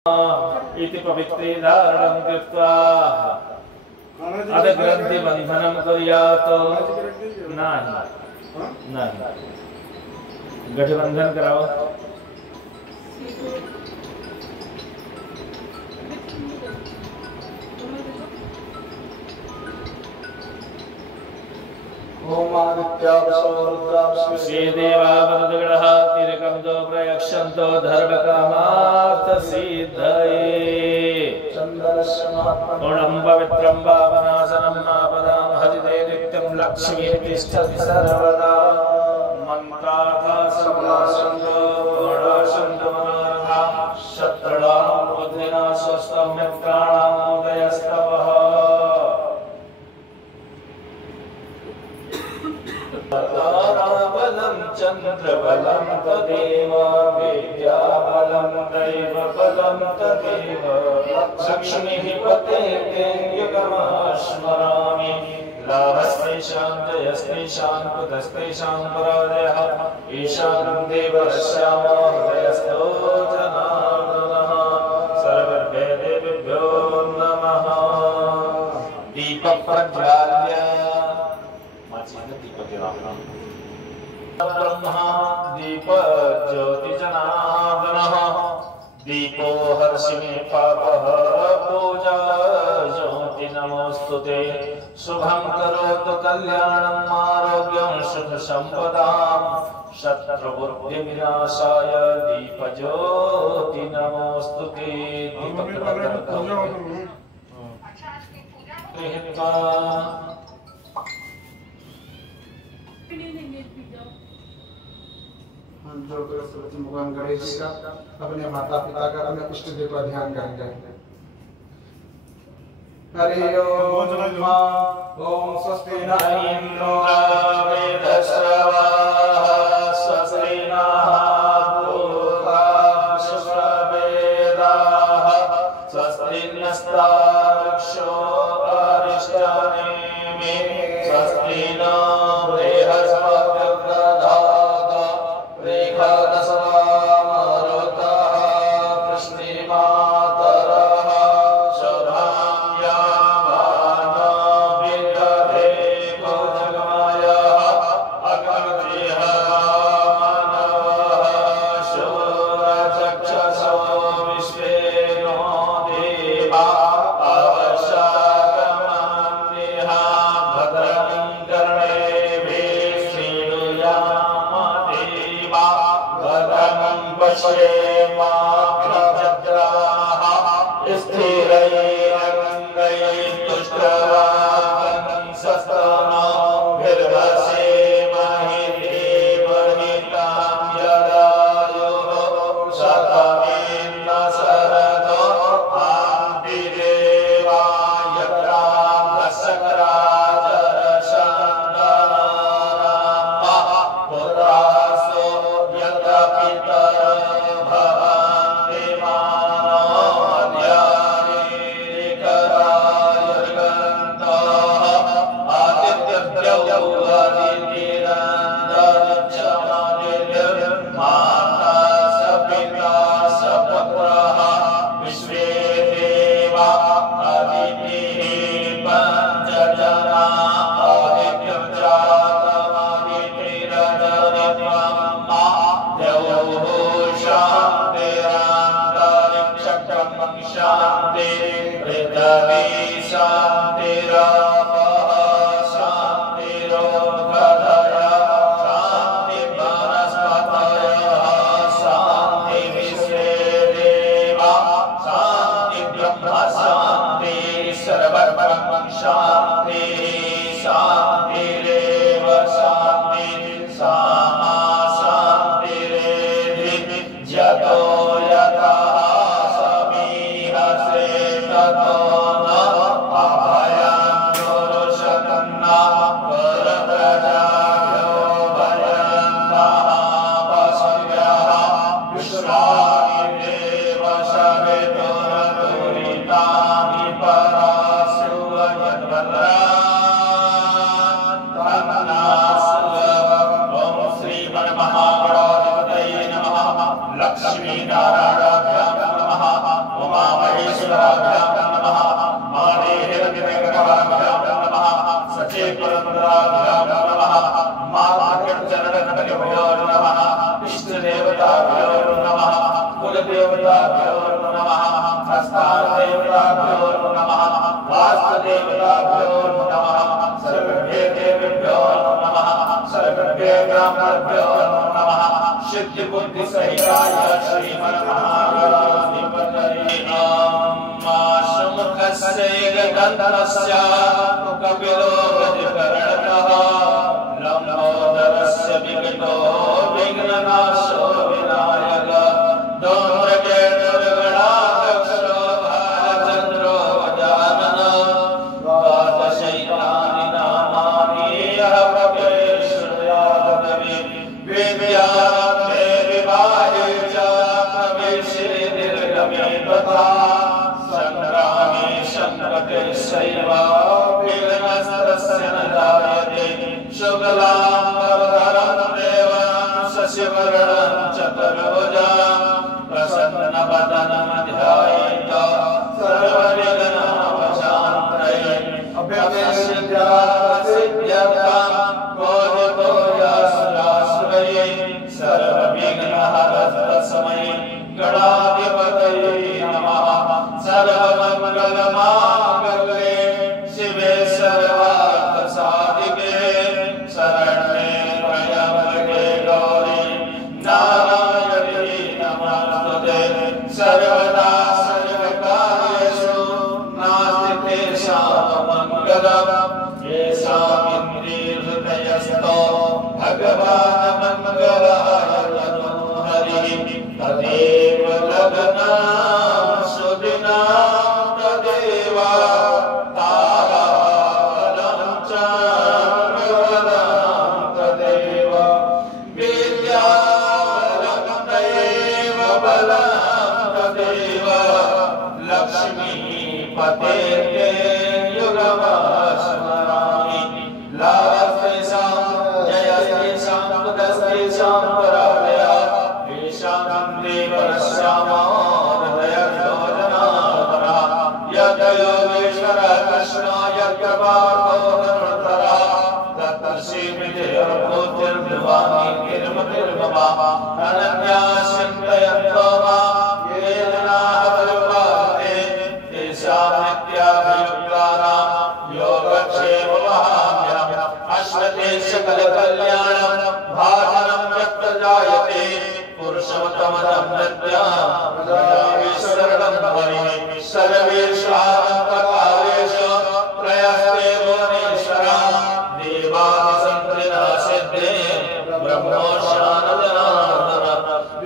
इति पवित्रे धारणं कृत्वा अथ ग्रंथि बंधनं कुर्यात् नहीं गठबंधन कराओ। ओम आदित्यावसो श्रीदेवावरुद्गणः तिरकंतो प्रयक्षन्तो धर्मकामार्थ सिद्धये गुणं पवित्रं पावनासनं नापदां हरिते नित्यं लक्ष्मी तिष्ठति सर्वदा मन्त्रार्था समासन्तो गुणासन्तो मनोरथा शत्रुणां बुद्धिना स्वस्थं मित्राणां उदयस्तवः ताराबलं चन्द्रबलं तदेव विद्याबलं दैवबलं तदेव लक्ष्मीः पतेते युगमः स्मरामि लाभस्तेषां जयस्तेषां कुतस्तेषां पराजयः ईशानं देवस्यामो हृदयस्थो जनार्दनः सर्वेभ्यो देवेभ्यो नमः। दीपप्रज्वाल्य ब्रह्मा दीप ज्योति जनार्दनः दीपो हर्षि मे पापः पूजा ज्योति नमोस्तुते शुभं करोतु कल्याणं आरोग्यं सुख संपदां शत्रुबुद्धि विनाशाय दीप ज्योति नमोस्तुते। भगवान गणेश जी का अपने माता पिता का अपने इष्ट देव का ध्यान करेंगे। हरि ओम स्वस्ति न इंद्रो वेदश्रवाः स्वस्ति नः पूर्वा शुक्रवेदाः स्वस्ति नस्तार्क्ष्यो अरिष्टनेमि स्वस्ति नो Abayam बुद्धिसहिताय श्रीमन्महागणाधिपतये आमाशुमुखस्य गदन्तस्य कपिलो गजकर्णकः लम्बोदरस्य विगतो विघ्ननाशो विनायक धूम्रकेतुर्गणाध्यक्षो भालचन्द्रो गजानन द्वादशैतानि नामानि यः प्रवेशयादवे विद्यारम्भे विवाहे च प्रवेशे निर्गमे तथा संग्रामे संकटे सैव विघ्नस्तस्य न जायते शुक्लां वरदं देवं शशिवर्णं चतुर्भुजं प्रसन्नवदनं ध्यायेत् सर्वविघ्नोपशान्तये अभ्यसिद्ध्यर्थं बोधतो यासुराश्रये सर्वविघ्नहरस्तस्मै गणाधिपतये नमः सर्वमङ्गलमाङ्गल्ये शिवे सर्वार्थसाधिके शरण्ये त्र्यम्बके गौरी नारायणी नमोस्तुते सर्वदा सर्वकार्येषु नास्ति तेषां मङ्गलम् येषामिन्द्रियहृदयस्थो भगवान् मङ्गलाय तनोहरिः तदेव लग्नं सुदिनं तदेव ताराबलं च प्रबलं तदेव विद्याबलं तदेव बलं तदेव लक्ष्मीपतेर्ते युगमस्मरामि लाभस्तेषां जयस्तेषां पुत्रस्तेषां पराजया येषां वन्दे परश्यामो हृदयस्थो जनार्दनः यत् योगेश्वरः कृष्णो यज्ञपार्थो धनुर्धरः तत्तश्रीविजयोर्भूतिर्भवानी किर्मतिर्ममा अनन्या चिन्तयन्तो मां ये जनाः परिपालते तेषां नित्याभियुक्तानां योगक्षेममहाम्यहम् अश्वते सकलकल्याणं भाजनं यत्र जायते पुरुषोत्तमं नद्यां प्रजाविशरणं हरिः सर्वेषां प्रकारेषु त्रयस्ते भुवनेश्वरः देवादिसन्त्रिणः सिद्धे ब्रह्मोशानजनार्दन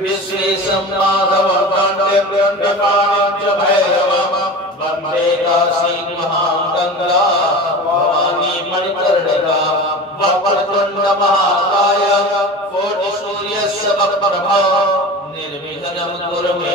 विश्वेशं माधवं पाण्ड्यं पाणिं च भैरवं वन्दे काशीं महां गङ्गा भवानी मणिकर्णिका वक्रतुण्डमहाकाय कोटिसूर्यस्य वक्रप्रभा निर्विघ्नं कुरु मे